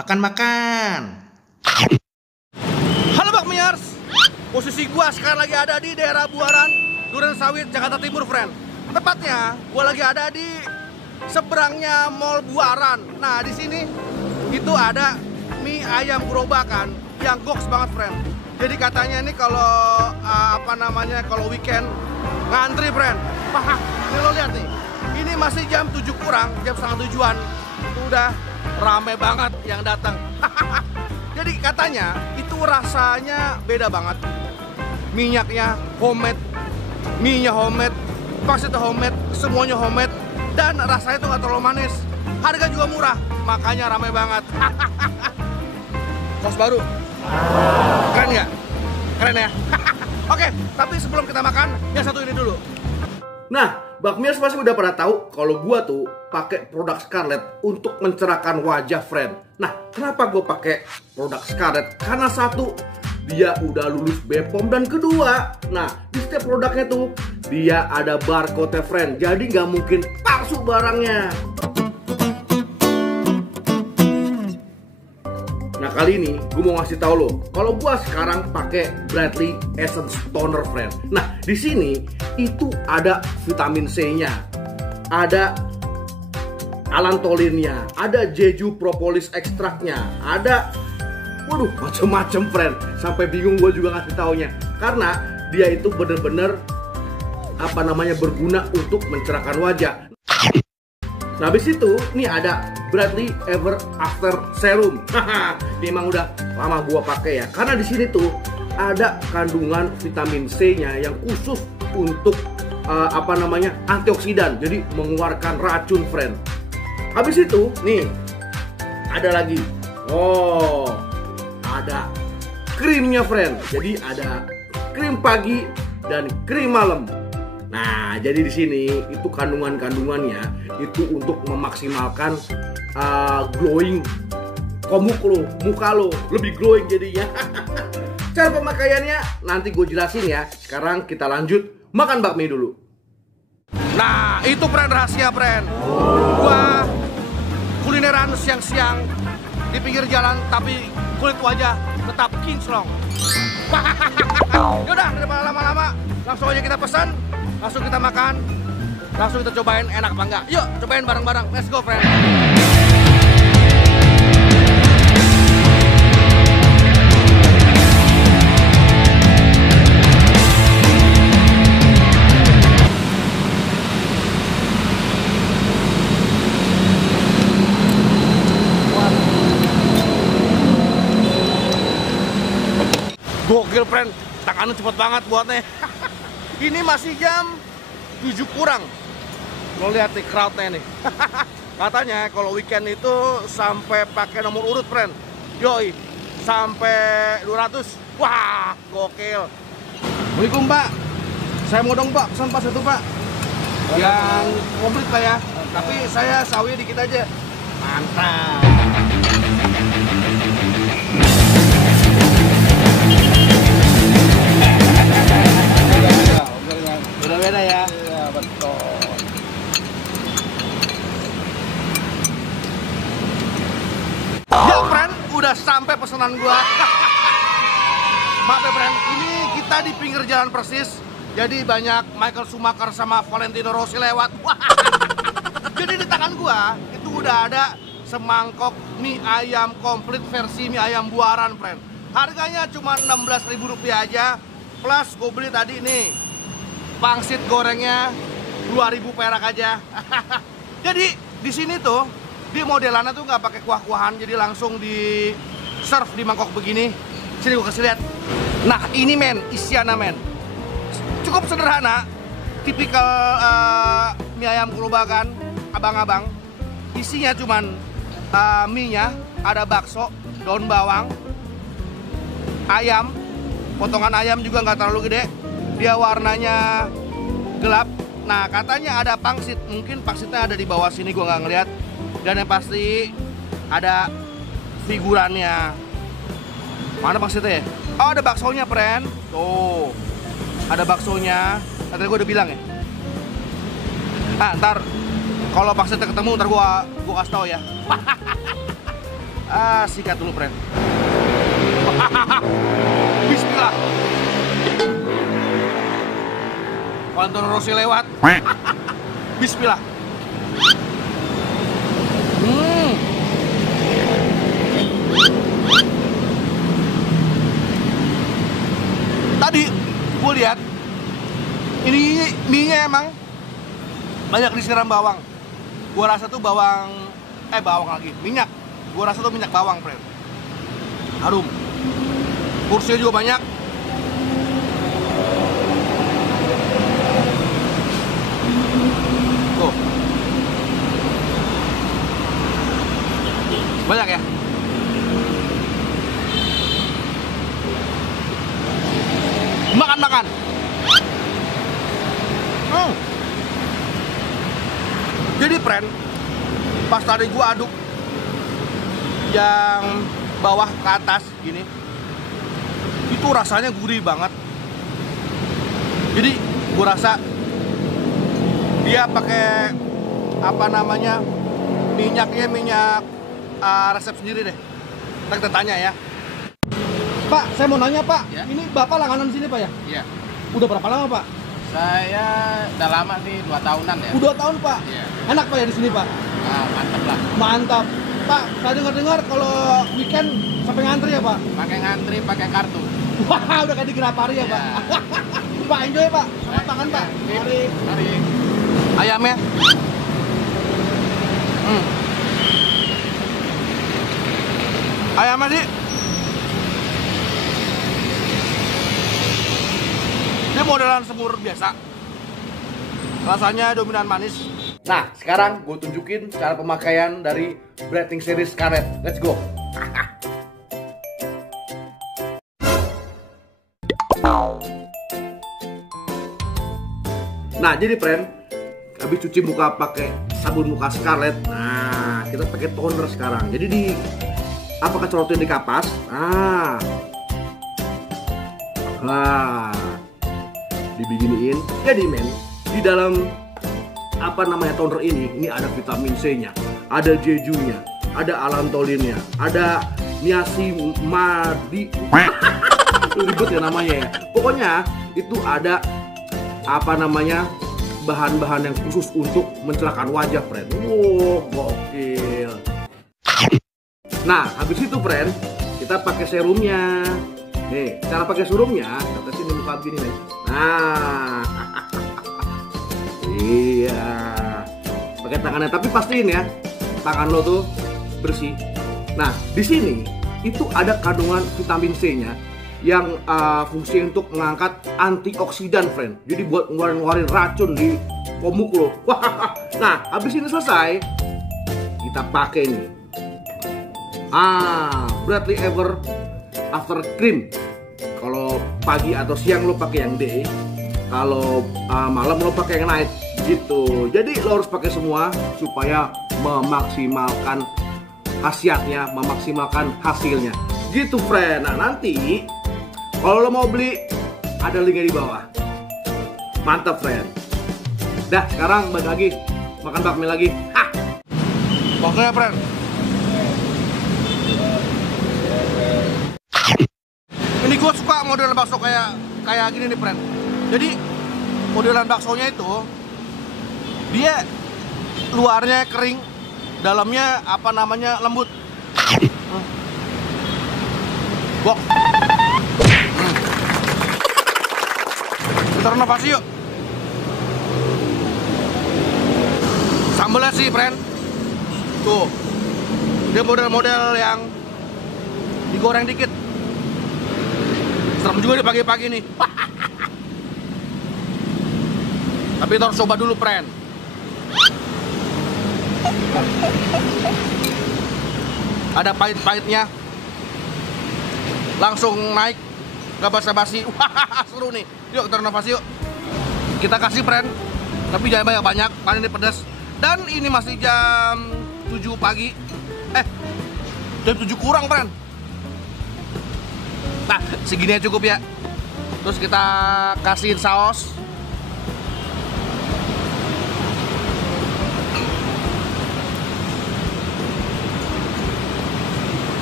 Makan-makan. Halo Bakmiers, posisi gua sekarang lagi ada di daerah Buaran, Duren Sawit, Jakarta Timur, friend. Tepatnya gua lagi ada di seberangnya Mall Buaran. Nah, di sini itu ada mie ayam gerobakan yang goks banget, friend. Jadi katanya ini kalau kalau weekend ngantri, friend. Wah, ini lo lihat nih. Ini masih jam 7 kurang, jam setengah 7-an. Itu udah rame banget yang datang. Jadi katanya itu rasanya beda banget. Minyaknya homemade, mie-nya homemade, pasitnya homemade, semuanya homemade, dan rasanya itu nggak terlalu manis. Harga juga murah, makanya rame banget. Kos baru, keren nggak? Keren ya? Oke, tapi sebelum kita makan, yang satu ini dulu. Nah, Bakmiers pasti udah pernah tahu kalau gua tuh pakai produk Scarlett untuk mencerahkan wajah, friend. Nah, kenapa gua pakai produk Scarlett? Karena satu, dia udah lulus BPOM, dan kedua, nah di setiap produknya tuh dia ada barcode-nya, friend. Jadi nggak mungkin palsu barangnya. Nah, kali ini gue mau ngasih tahu lo kalau gue sekarang pakai Bradley Essence Toner, friend. Nah, di sini itu ada vitamin C-nya, ada alantolinnya, ada jeju propolis ekstraknya, ada macem-macem, friend. Sampai bingung gue juga ngasih taunya karena dia itu bener-bener berguna untuk mencerahkan wajah. Nah, habis itu nih ada Bradley Ever After Serum. Ini emang udah lama gua pakai ya. Karena di sini tuh ada kandungan vitamin C-nya yang khusus untuk antioksidan. Jadi mengeluarkan racun, friend. Habis itu nih ada lagi. Oh, ada krimnya, friend. Jadi ada krim pagi dan krim malam. Nah, jadi di sini itu kandungannya itu untuk memaksimalkan glowing muka lo lebih glowing jadinya. Cara pemakaiannya nanti gue jelasin ya. Sekarang kita lanjut makan bakmi dulu. Nah, itu friend rahasia, friend. Gua kulineran siang-siang di pinggir jalan tapi kulit wajah tetap kinclong. Yaudah, daripada lama-lama, langsung aja kita pesan. Langsung kita makan, langsung kita cobain enak apa enggak. Yuk, cobain bareng-bareng. Let's go, friend. Gokil, friend. Tangannya cepet banget buatnya. Ini masih jam 7 kurang. Lo lihat nih crowdnya nih. Katanya kalau weekend itu sampai pakai nomor urut, friend. Yoi, sampai 200. Wah, gokil. Assalamualaikum, Pak. Saya mau dong, Pak, pesan pas satu, Pak. Yang komplit, Pak ya. Tapi saya sawi dikit aja. Mantap. Beda ya. Iya, betul. Ya, friend, udah sampai pesanan gua. Maaf ya, friend, ini kita di pinggir jalan persis. Jadi banyak Michael Schumacher sama Valentino Rossi lewat. Jadi di tangan gua itu udah ada semangkok mie ayam komplit versi mie ayam Buaran, friend. Harganya cuma Rp16.000 aja. Plus gue beli tadi nih pangsit gorengnya 2.000 perak aja. Jadi di sini tuh di modelannya tuh nggak pakai kuah-kuahan, jadi langsung di serve di mangkok begini. Sini gue kasih lihat. Nah, ini men, isiannya men cukup sederhana, tipikal mie ayam gerobakan abang-abang. Isinya cuman mie-nya, ada bakso, daun bawang, ayam, potongan ayam juga nggak terlalu gede. Dia warnanya gelap. Nah, katanya ada pangsit. Mungkin pangsitnya ada di bawah sini, gue nggak ngeliat. Dan yang pasti ada figurannya. Mana pangsitnya ya? Oh, ada baksonya, friend. Tuh, ada baksonya. Tadi gue udah bilang ya. Nah, ntar kalau pangsitnya ketemu, ntar gue kasih tau ya. Sikat dulu, friend. Bismillah. Valentino Rossi lewat. Bismillah. Tadi gue lihat ini mie-nya emang banyak disiram bawang. Gue rasa tuh bawang lagi, minyak. Gue rasa tuh minyak bawang, friend. Harum. Porsinya juga banyak. Tuh. Banyak ya. Makan. Jadi friend, pas tadi gua aduk yang bawah ke atas gini, itu rasanya gurih banget. Jadi gua rasa dia pakai apa namanya, minyak resep sendiri deh. Kita tanya ya. Pak, saya mau nanya Pak, ya? Ini Bapak langganan sini Pak ya? Iya. Udah berapa lama Pak? Saya udah lama sih, 2 tahunan ya. Udah 2 tahun Pak? Iya. Enak Pak ya di sini Pak? Nah, mantap lah. Mantap. Pak, saya dengar kalau weekend sampai ngantri ya Pak? Pakai ngantri, pakai kartu. Wah, udah kayak di Grapari ya Pak? Pak, enjoy Pak, selamat makan Pak. Mari. Ayamnya. Ayamnya sih dia modelan semur biasa, rasanya dominan manis. Nah, sekarang gue tunjukin cara pemakaian dari Breathing Series karet. Let's go. Nah, jadi friend, habis cuci muka pakai sabun muka Scarlett, nah kita pakai toner sekarang. Jadi colotin di kapas. Dibeginiin. Jadi men, di dalam toner ini ada vitamin C-nya, ada jejunya, ada alantolinnya, ada niacinamide. Ribet ya namanya ya. Pokoknya itu ada bahan-bahan yang khusus untuk mencerahkan wajah, friend. Wow, gokil. Nah, habis itu friend, kita pakai serumnya. Nih, cara pakai serumnya, tetesin di muka begini nih. Nah, iya, pakai tangannya, tapi pastiin ya, tangan lo tuh bersih. Nah, di sini itu ada kandungan vitamin C-nya yang fungsi untuk mengangkat antioksidan, friend. Jadi buat ngeluarin racun di komuk lo. Nah, habis ini selesai, kita pakai nih. Bradley Ever After Cream. Kalau pagi atau siang lo pakai yang day, kalau malam lo pakai yang night gitu. Jadi lo harus pakai semua supaya memaksimalkan khasiatnya, memaksimalkan hasilnya gitu, friend. Nah, nanti kalau lo mau beli, ada linknya di bawah. Mantap, friend. Dah, sekarang balik lagi makan bakmi lagi. Pokoknya, friend, ini gue suka model bakso kayak gini nih, friend. Jadi modelan baksonya itu dia luarnya kering, dalamnya lembut. Bok. Kita renovasi yuk. Sambelnya sih, friend. Tuh. Dia model-model yang digoreng dikit. Serem juga di pagi-pagi nih. Tapi kita harus coba dulu, friend. Ada pahit-pahitnya. Langsung naik, gak basa-basi. Wah, seru nih. Yuk kita renovasi yuk. Kita kasih, friend. Tapi jangan banyak-banyak, karena ini pedas. Dan ini masih jam 7 pagi. Jam 7 kurang, friend. Nah, segini aja cukup ya. Terus kita kasihin saus.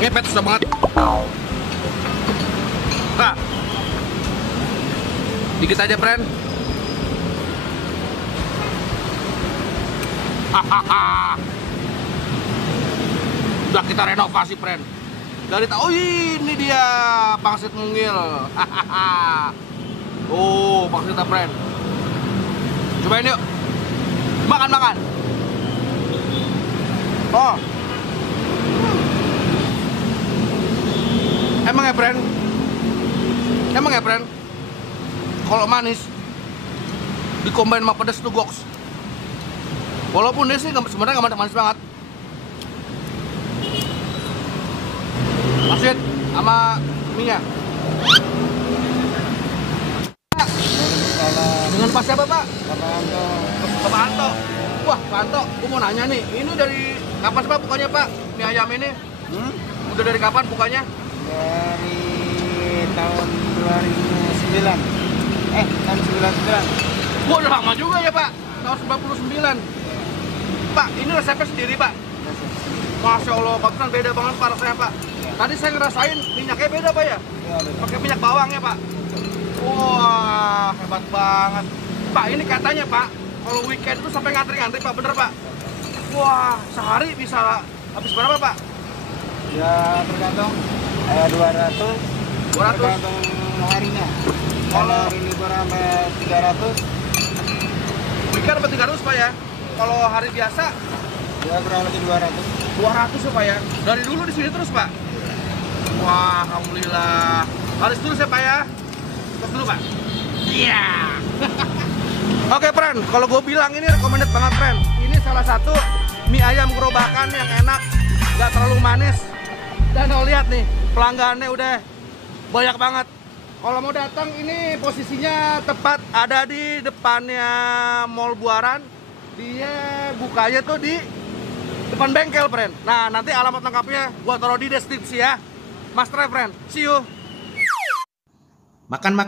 Ngepet susah banget. Nah, dikit aja, friend. Hahaha. Udah kita renovasi, friend. Dari tahu ini dia pangsit mungil. Hahaha. Oh, pangsitnya, friend. Cobain yuk. Makan. Oh. Emang ya, friend? Kalau manis dikombain sama pedas tuh goks. Walaupun dia sih sebenarnya nggak manis banget. Maksud sama mie-nya. Dengan Pak siapa, Pak? Bapak Anto. Wah, Pak Anto, aku mau nanya nih, ini dari kapan sih, Pak, bukanya, Pak? Mie ayam ini? Udah dari kapan bukanya? Dari tahun 2009. Tahun 99. Wah, udah lama juga ya, Pak. Tahun 99. Pak, ini resepnya sendiri, Pak? Masya Allah, bagusan beda banget Pak rasanya, Pak. Tadi saya ngerasain minyaknya beda, Pak ya? Iya, beda. Pakai minyak bawang ya, Pak? Wah, hebat banget. Pak, ini katanya, Pak, kalau weekend itu sampai ngantri-ngantri, Pak. Bener, Pak? Wah, sehari bisa habis berapa, Pak? Ya tergantung 200. 200? Tergantung harinya. Kalau hari libur sampai 300. Weekend sampai 300, Pak ya? Kalau hari biasa? Ya kurang lebih 200. 200 ya, Pak ya? Dari dulu di sini terus, Pak? Wah, alhamdulillah. Harus dulu saya, Pak ya? Terus dulu, Pak? Iya. Oke, friend. Kalau gue bilang ini recommended banget, friend. Ini salah satu mie ayam gerobakan yang enak, nggak terlalu manis. Dan lo lihat nih, pelanggannya udah banyak banget. Kalau mau datang, ini posisinya tepat ada di depannya Mall Buaran. Dia bukanya tuh di depan bengkel, friend. Nah, nanti alamat lengkapnya gua taruh di deskripsi ya. Mas Try, friend. See you. Makan.